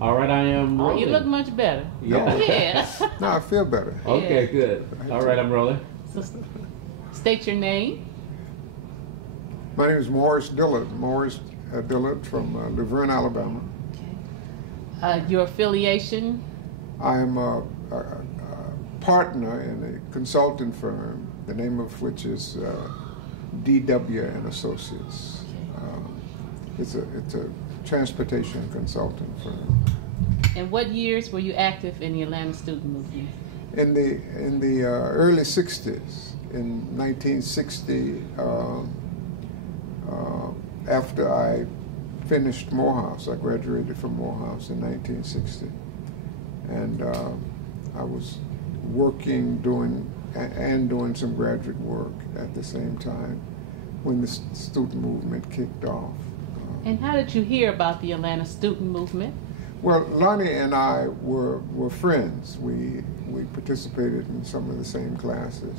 All right, I am Oh, rolling. you look much better. Yeah. Yeah. No, I feel better. Okay, Yeah. good. All right, I'm rolling. So, state your name. My name is Morris Dillard. Morris Dillard from Luverne, Alabama. Your affiliation. I am a partner in a consulting firm, the name of which is DW and Associates. It's a transportation consulting firm. And what years were you active in the Atlanta student movement? In the early '60s, in 1960, after I finished Morehouse, I graduated from Morehouse in 1960, and I was working, doing some graduate work at the same time when the student movement kicked off. And how did you hear about the Atlanta student movement? Well, Lonnie and I were friends. We participated in some of the same classes,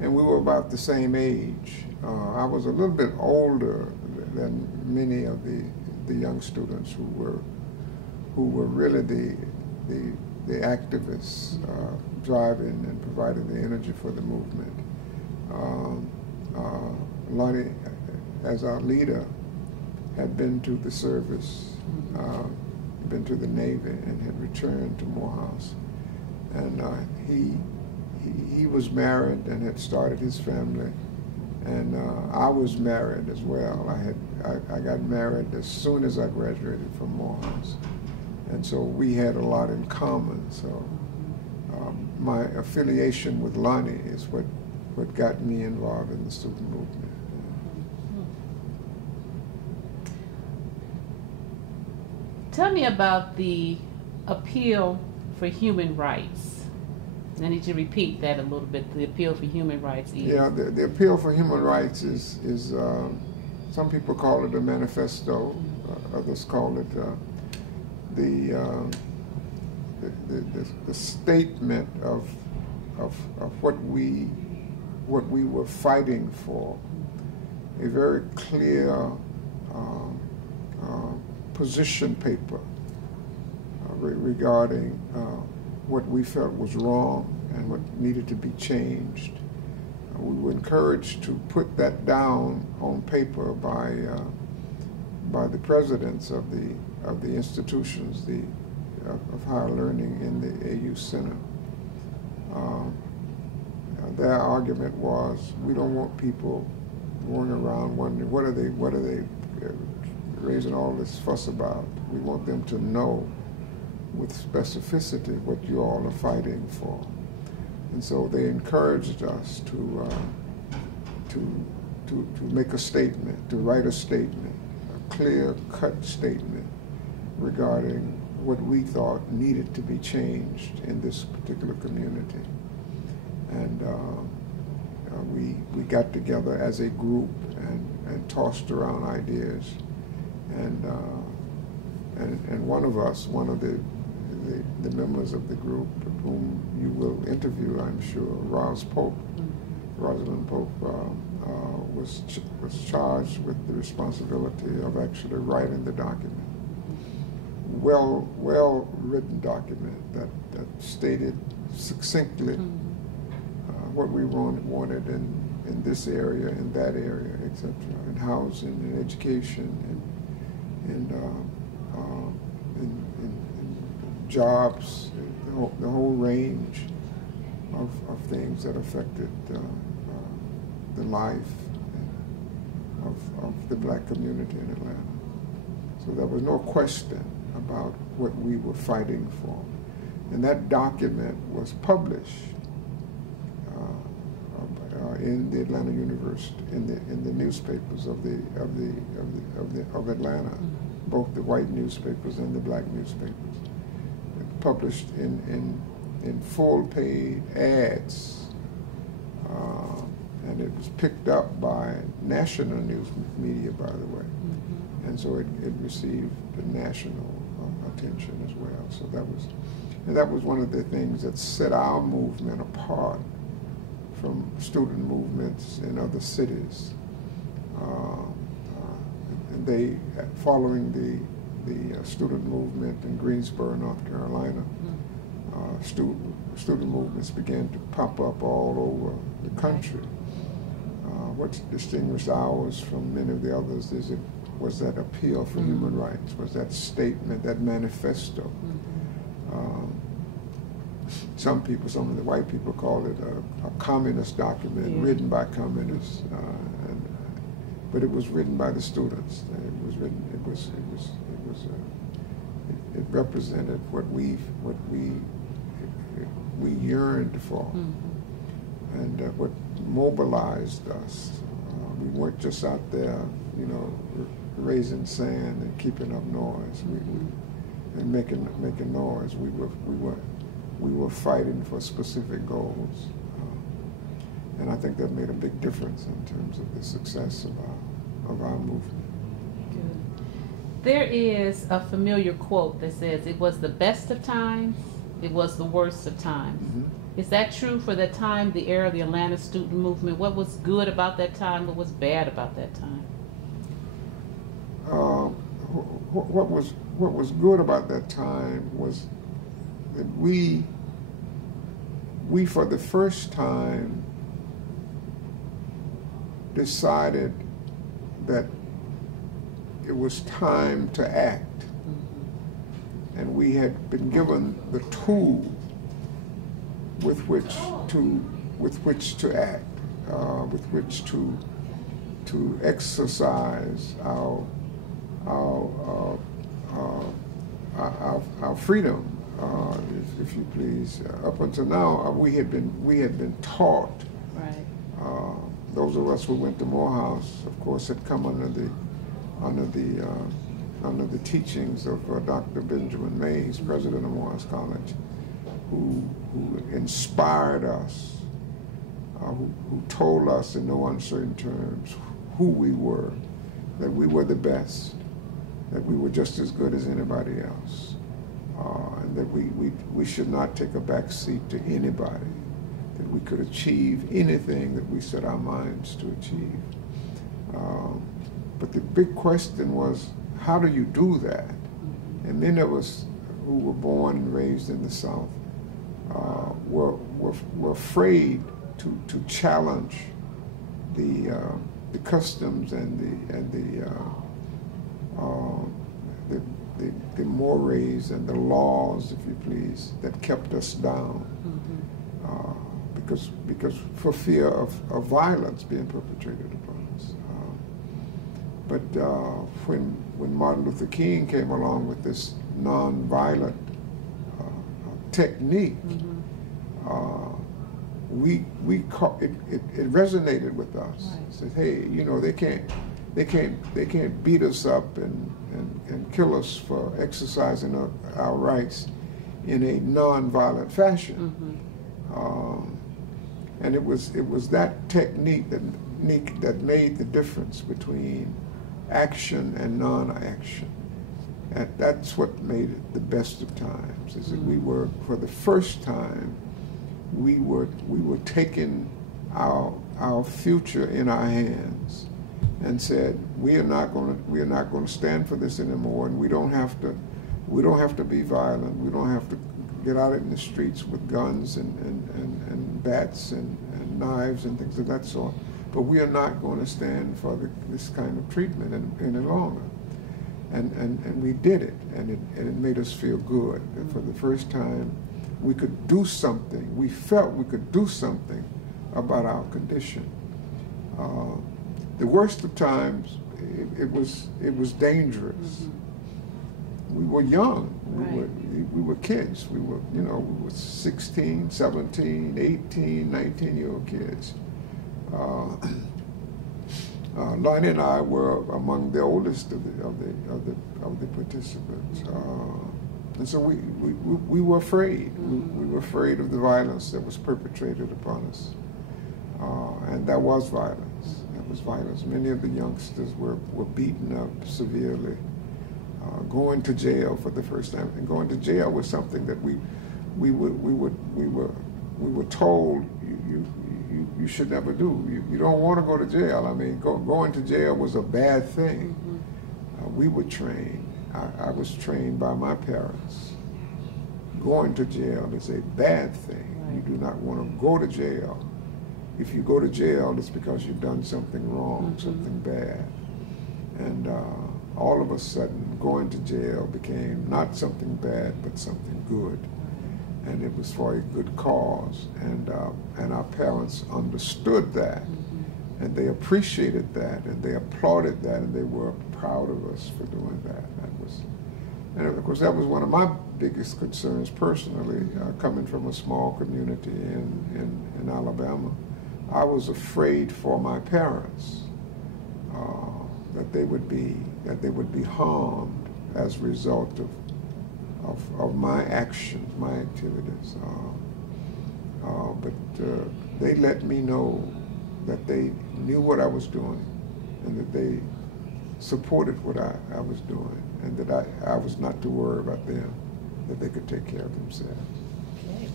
and we were about the same age. I was a little bit older than many of the young students who were really the activists driving and providing the energy for the movement. Lonnie, as our leader, had been to the service, been to the Navy, and had returned to Morehouse. And he was married and had started his family, and I was married as well. I got married as soon as I graduated from Morehouse, and so we had a lot in common. So my affiliation with Lonnie is what got me involved in the student movement. Tell me about the appeal for human rights. I need you to repeat that a little bit. The appeal for human rights is. Yeah, the appeal for human rights is some people call it a manifesto, others call it the statement of what we were fighting for, a very clear position paper regarding what we felt was wrong and what needed to be changed. We were encouraged to put that down on paper by the presidents of the institutions of higher learning in the AU Center. Their argument was, we don't want people going around wondering what are they raising all this fuss about. We want them to know with specificity what you all are fighting for. And so they encouraged us to make a statement, to write a statement, a clear-cut statement regarding what we thought needed to be changed in this particular community. And we got together as a group and tossed around ideas. And one of the members of the group, whom you will interview, I'm sure, Rosalind Pope, was charged with the responsibility of actually writing the document. Well written document that stated succinctly what we wanted in this area, in that area, etc., in housing, in education, in jobs, the whole range of things that affected the life of the black community in Atlanta. So there was no question about what we were fighting for. And that document was published in the Atlanta University, in the newspapers of Atlanta, both the white newspapers and the black newspapers. Published in full-paid ads, and it was picked up by national news media, by the way, and so it received the national attention as well. So that was one of the things that set our movement apart from student movements in other cities. And they, following the student movement in Greensboro, North Carolina. Student movements began to pop up all over the country. What distinguished ours from many of the others was that appeal for human rights, was that statement, that manifesto. Some of the white people call it a communist document written by communists, but it was written by the students. It represented what we yearned for, and what mobilized us. We weren't just out there, raising sand and keeping up noise, and making noise. We were fighting for specific goals, and I think that made a big difference in terms of the success of our movement. Good. There is a familiar quote that says, "It was the best of times, it was the worst of times." Is that true for the time, the era of the Atlanta student movement? What was good about that time? What was bad about that time? What was good about that time was that we for the first time decided that it was time to act, and we had been given the tool with which to act, with which to exercise our freedom, if you please. Up until now, we had been taught. Right. Those of us who went to Morehouse, of course, had come under the teachings of Dr. Benjamin Mays, president of Morehouse College, who inspired us, who told us in no uncertain terms who we were, that we were the best, that we were just as good as anybody else, and that we should not take a back seat to anybody, that we could achieve anything that we set our minds to achieve. But the big question was, how do you do that? And many of us who were born and raised in the South were afraid to challenge the customs and the mores and the laws, if you please, that kept us down, because for fear of violence being perpetrated upon us. But when Martin Luther King came along with this nonviolent technique, it resonated with us. Right. It said, hey, they can't beat us up and kill us for exercising our rights in a nonviolent fashion. And it was that technique that made the difference between action and non-action. And that's what made it the best of times, is that we were, for the first time, we were taking our future in our hands and said, we are not going to stand for this anymore, and we don't have to be violent. We don't have to get out in the streets with guns and bats and knives and things of that sort. But we are not going to stand for this kind of treatment any longer. And we did it, and it made us feel good. And for the first time, we could do something. We felt we could do something about our condition. The worst of times, it was dangerous. We were young. We were kids. We were 16, 17, 18, 19-year-old kids. Lonnie and I were among the oldest of the participants, and so we were afraid. We were afraid of the violence that was perpetrated upon us, and there was violence. There was violence. Many of the youngsters were beaten up severely, going to jail for the first time. And going to jail was something that we were told you should never do. You don't want to go to jail. I mean, going to jail was a bad thing. We were trained I was trained by my parents. Going to jail is a bad thing. Right. You do not want to go to jail. If you go to jail, it's because you've done something wrong, something bad. And all of a sudden, going to jail became not something bad, but something good. And it was for a good cause. And our parents understood that. And they appreciated that, and they applauded that, and they were proud of us for doing that. And of course, that was one of my biggest concerns personally, coming from a small community in Alabama. I was afraid for my parents that they would be harmed as a result of my actions, my activities. But they let me know that they knew what I was doing, and that they supported what I was doing, and that I was not to worry about them, that they could take care of themselves. Okay. Yeah.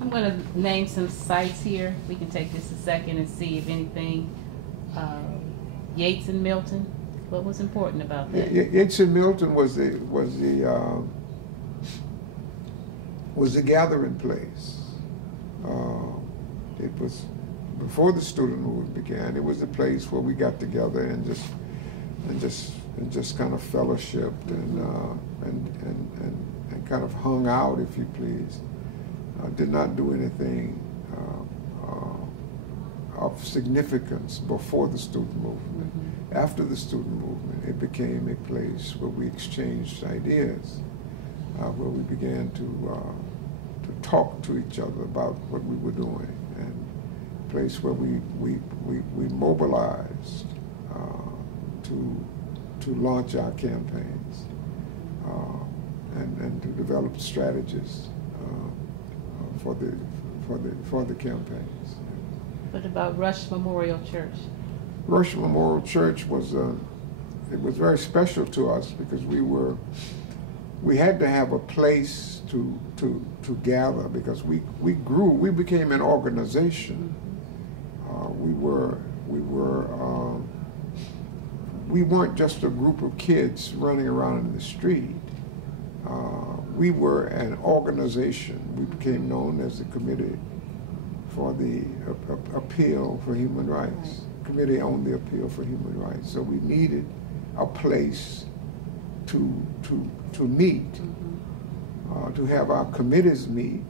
I'm going to name some sites here. We can take just a second and see if anything. Yates and Milton. What was important about that? Yates and Milton was the gathering place. It was before the student movement began. It was a place where we got together and just kind of fellowshipped and kind of hung out, if you please. Did not do anything of significance before the student movement. After the student movement, it became a place where we exchanged ideas, where we began to talk to each other about what we were doing, and a place where we mobilized to launch our campaigns and to develop strategies for the campaigns. What about Rush Memorial Church? Rush Memorial Church was very special to us because we had to have a place to gather, because we grew. We became an organization. We weren't just a group of kids running around in the street. We were an organization. We became known as the Committee for the Appeal for Human Rights. Committee on the Appeal for Human Rights. So we needed a place to meet, to have our committees meet,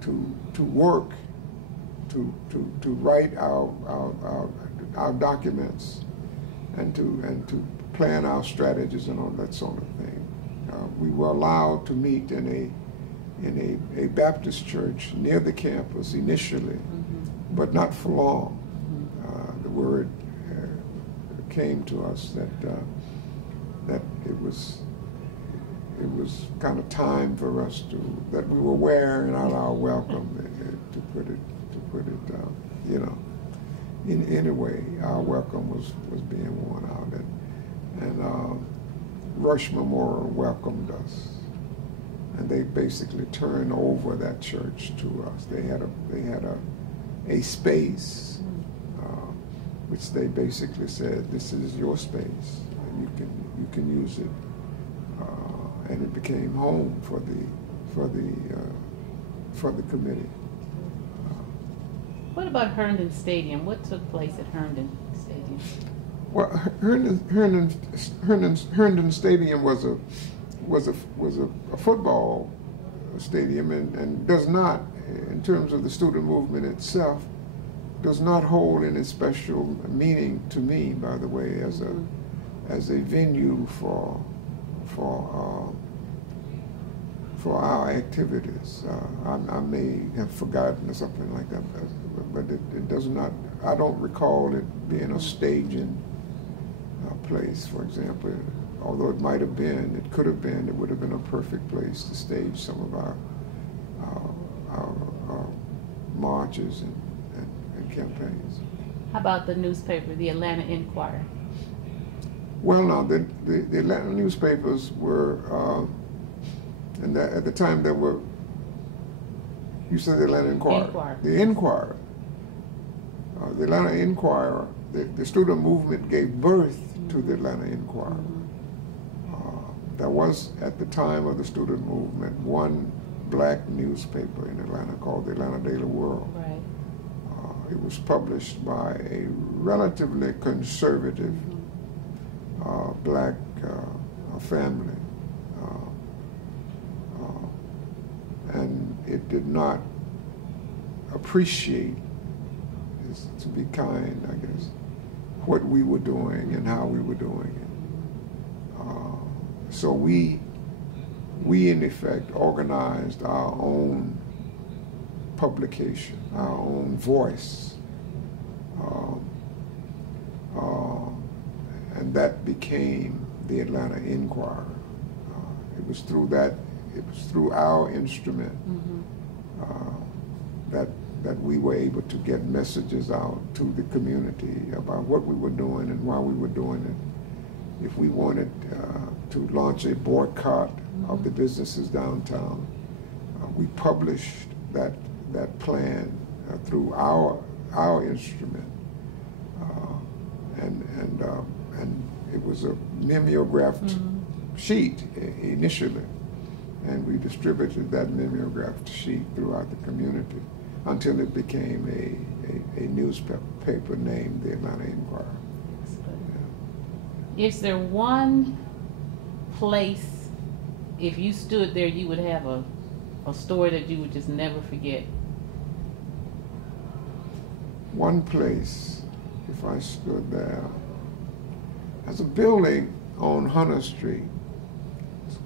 to work, to write our documents, and to plan our strategies and all that sort of thing. We were allowed to meet in a Baptist church near the campus initially, but not for long. The word came to us that it was kind of time for us that we were wearing out our welcome, to put it in any way. Our welcome was being worn out, and Rush Memorial welcomed us, and they basically turned over that church to us. They had a space which they basically said, "This is your space, and you can use it," and it became home for the committee. What about Herndon Stadium? What took place at Herndon Stadium? Well, Herndon Stadium was a football stadium, and does not, in terms of the student movement itself, does not hold any special meaning to me, by the way, as a venue for our activities. I may have forgotten or something like that, but it does not. I don't recall it being a staging place, for example. Although it might have been, it could have been. It would have been a perfect place to stage some of our marches and campaigns. How about the newspaper, the Atlanta Inquirer? Well, now the Atlanta newspapers were, and at the time there were. You said the Atlanta Inquirer. The Inquirer. The Atlanta Inquirer. The student movement gave birth to the Atlanta Inquirer. there was, at the time of the student movement, one black newspaper in Atlanta called the Atlanta Daily World. Right. It was published by a relatively conservative black family. And it did not appreciate, to be kind, I guess, what we were doing and how we were doing it. So we in effect organized our own publication, our own voice, and that became the Atlanta Inquirer. It was through that, it was through our instrument that we were able to get messages out to the community about what we were doing and why we were doing it. If we wanted to launch a boycott of the businesses downtown, we published that plan through our instrument, and it was a mimeographed sheet initially, and we distributed that mimeographed sheet throughout the community until it became a newspaper named the Atlanta Inquirer. Yeah. Is there one place, if you stood there, you would have a story that you would just never forget? One place, if I stood there, there's a building on Hunter Street.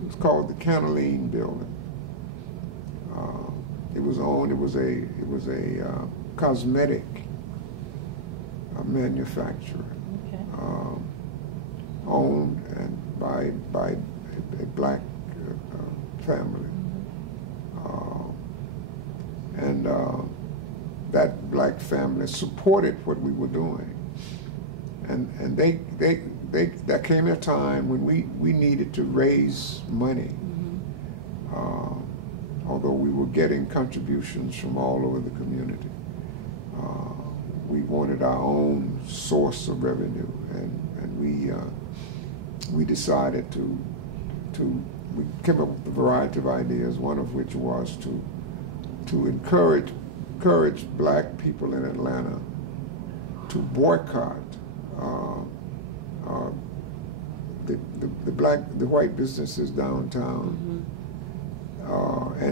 It's called the Canaline Building. It was a cosmetic manufacturer, Okay. owned and by a black family, and that black family supported what we were doing, and there came a time when we needed to raise money. Although we were getting contributions from all over the community, we wanted our own source of revenue, and we decided we came up with a variety of ideas, one of which was to encourage black people in Atlanta to boycott the white businesses downtown, and